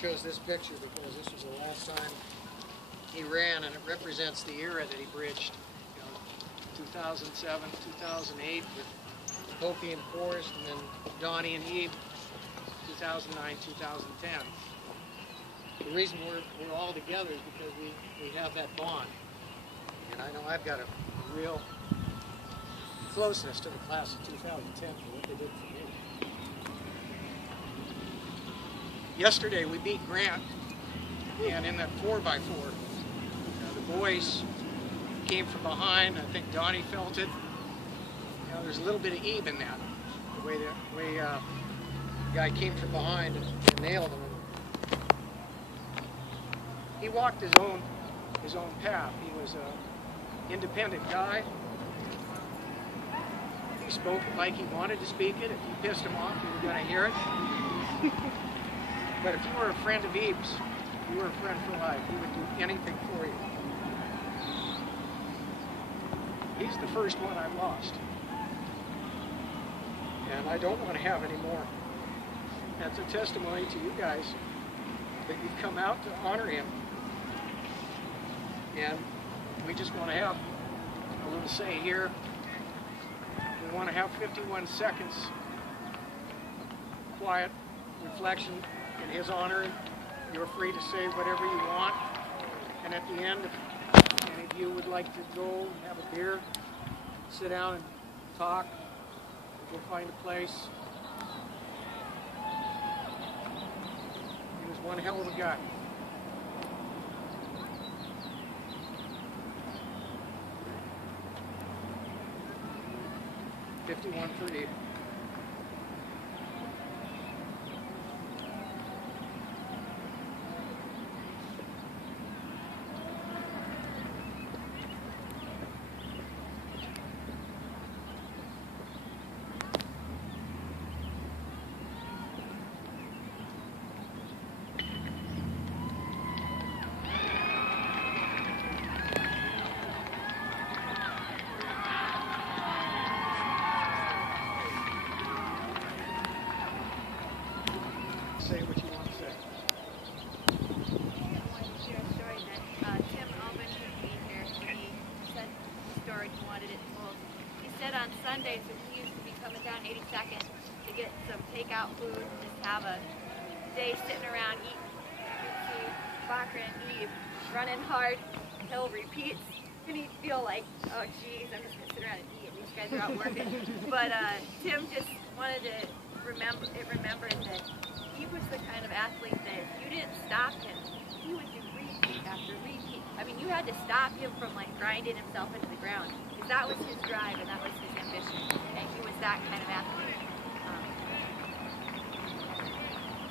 chose this picture because this was the last time he ran, and it represents the era that he bridged. 2007, 2008 with Hopi and Forrest, and then Donnie and Eve, 2009, 2010. The reason we're all together is because we have that bond. And I know I've got a real closeness to the class of 2010 for what they did for me. Yesterday we beat Grant, and in that 4x4, the boys came from behind. I think Donnie felt it. There's a little bit of Eve in that. The way the guy came from behind and nailed him. He walked his own path. He was an independent guy. He spoke it like he wanted to speak it. If you pissed him off, you were going to hear it. But if you were a friend of Eve's, you were a friend for life. He would do anything for you. He's the first one I've lost. And I don't want to have any more. That's a testimony to you guys that you've come out to honor him. And we just want to have a little say here. We want to have 51 seconds quiet reflection in his honor. You're free to say whatever you want. And at the end, if any of you would like to go and have a beer, sit down and talk, we'll find a place. He was one hell of a guy. $51 for Eve. Say what you want to say. I wanted to share a story that Tim Albin could be here. He said the story, he wanted it told. He said on Sundays when he used to be coming down 82nd to get some takeout food, just have a day sitting around eating. He'd see Bakra and Eve running hard until repeats, and he'd feel like, oh geez, I'm just going to sit around and eat. These guys are out working. But Tim just wanted to remembered that he was the kind of athlete that if you didn't stop him, he would do repeat after repeat. I mean, you had to stop him from like grinding himself into the ground, because that was his drive and that was his ambition, and he was that kind of athlete.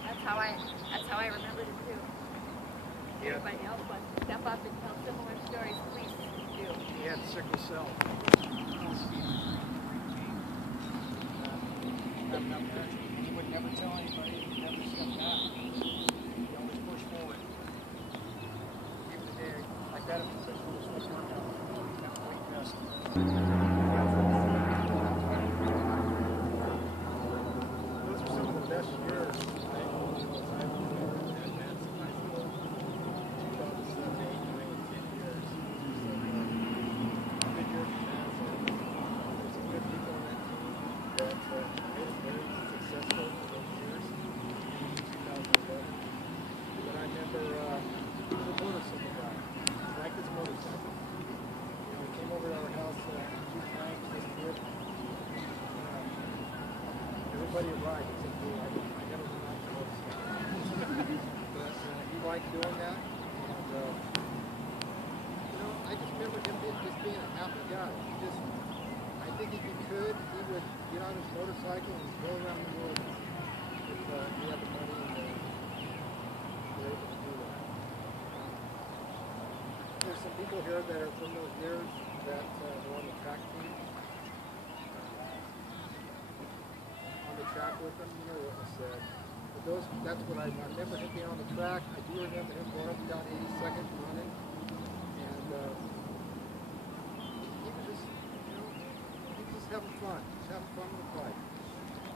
That's how I remembered it too. Yeah. Everybody else wants to step up and tell similar stories, please do. He had sickle cell. He would never tell anybody. He never stepped back. He always pushed forward. Even today, I bet him to pull his weight workout. He kept weight testing. Those are some of the best years. Everybody arrived except me. I never went out to motorcycle. But he liked doing that. And, I just remember him just being a happy guy. I think if he could, he would get on his motorcycle and go around the world if he had the money and were able to do that. There's some people here that are from those years that were on the track team. Track with him, you know what was said. But that's what I remember him being on the track. I do remember him going up and down 82nd running, and he was just, he was just having fun. Just having fun with life,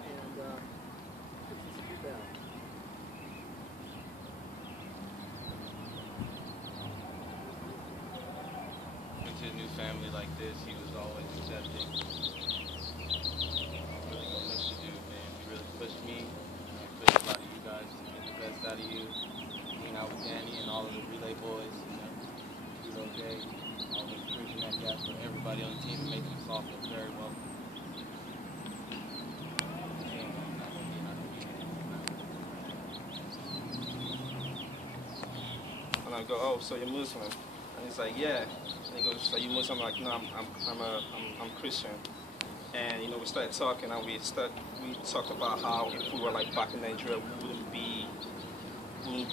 and it's just too bad. to a new family like this, he was always accepting. I'm really gonna miss you, dude, man. You really pushed me. I pushed a lot of you guys to get the best out of you. Hang out with Danny and all of the relay boys, you know, Kilo Day, always bridging that gap for everybody on the team and making us all feel very welcome. And I go, oh, so you're Muslim? And he's like, yeah. And he goes, are you Muslim? I'm like, no, I'm Christian. And you know, we started talking, and we talked about how if we were like back in Nigeria, we wouldn't be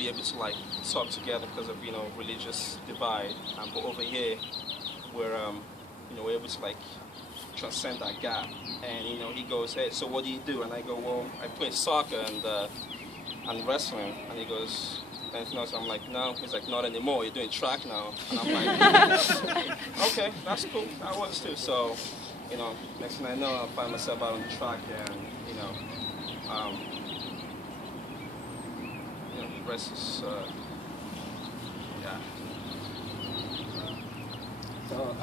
able to like talk together because of, you know, religious divide. But over here, we're you know, we're able to like transcend that gap. And you know, he goes, hey, so what do you do? And I go, well, I play soccer and wrestling. And he goes, anything else? I'm like, no. He's like, not anymore. You're doing track now. And I'm like, okay, that's cool. That works too. So, you know, next thing I know, I find myself out on the track, and you know, the rest is yeah. So,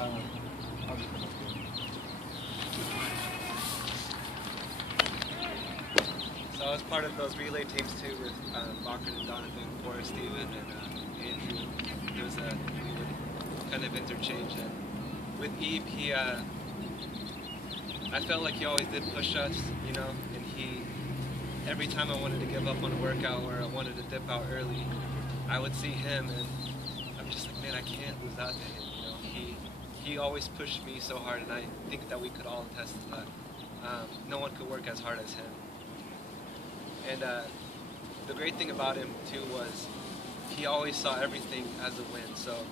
So I was part of those relay teams too with Bachman and Donovan, Forrest, Steven, and Andrew. There was we would kind of interchange. And with Eve, I felt like he always did push us, you know, and every time I wanted to give up on a workout or I wanted to dip out early, I would see him and I'm just like, man, I can't lose out to him, you know. He always pushed me so hard, and I think that we could all attest to that. No one could work as hard as him. And the great thing about him too was he always saw everything as a win. So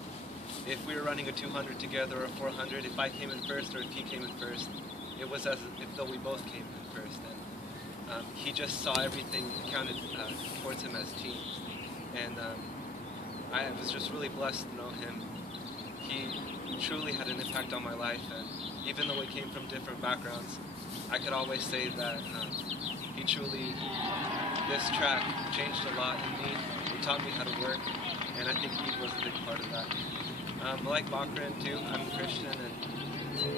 if we were running a 200 together or a 400, if I came in first or if he came in first, it was as if though we both came in first. And he just saw everything counted towards him as teams. And I was just really blessed to know him. He truly had an impact on my life, and even though we came from different backgrounds, I could always say that he truly, this track changed a lot in me. He taught me how to work, and I think he was a big part of that. Like Bakran too, I'm a Christian, and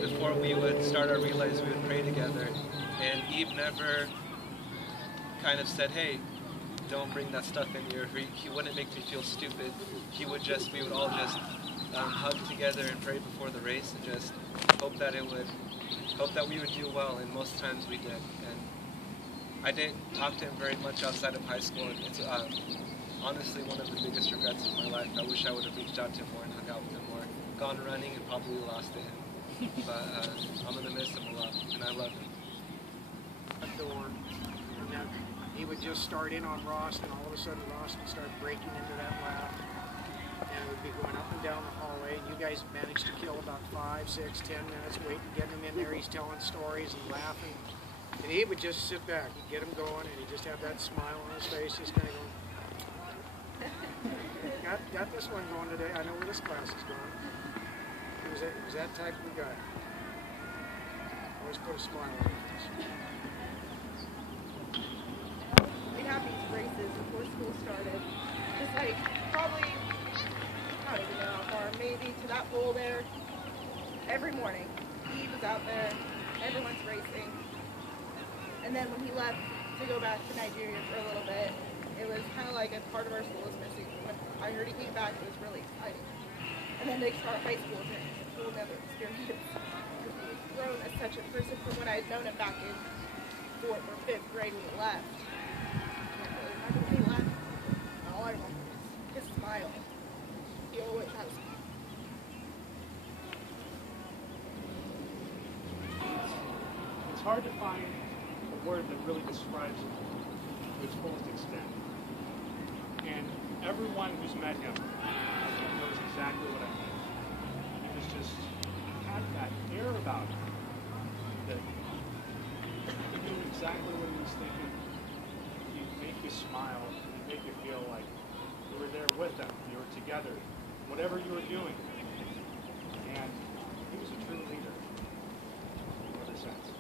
before we would start our relays, we would pray together, and Eve never kind of said, hey, don't bring that stuff in here. He wouldn't make me feel stupid. We would all just hug together and pray before the race, and just hope that we would do well, and most times we did. And I didn't talk to him very much outside of high school, and it's honestly one of the biggest regrets of my life. I wish I would have reached out to him more and hung out with him more, gone running and probably lost to him. But I'm going to miss him a lot, and I love him. And then he would just start in on Ross, and all of a sudden Ross would start breaking into that lap. And it would be going up and down the hallway, and you guys managed to kill about 5, 6, 10 minutes waiting, getting him in there. He's telling stories and laughing. And he would just sit back. He'd get him going, and he'd just have that smile on his face, just kind of going, got this one going today. I know where this class is going. He was that type of a guy. Always put a smile on his face. We have these races before school started. Just like probably, I don't even know how far, maybe to that pole there. Every morning, he was out there. Everyone's racing. And then when he left to go back to Nigeria for a little bit, it was kind of like a part of our school was missing. When I heard he came back, it was really exciting. And then to start high school was a whole other experience. Because he was grown as such a person from when I had known him back in 4th or 5th grade when he left. I can't really remember when he left. All I remember is his smile. He always has. it's hard to find a word that really describes him to its fullest extent. And everyone who's met him knows exactly what I mean. He was just, he had that air about him that he knew exactly what he was thinking. He'd make you smile. He'd make you feel like you were there with him. You were together, whatever you were doing. And he was a true leader in every sense.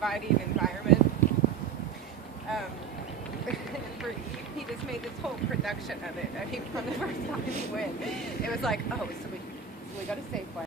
inviting environment. And for Eve, he just made this whole production of it. I mean, from the first time he went, it was like, oh, so we got a safe one.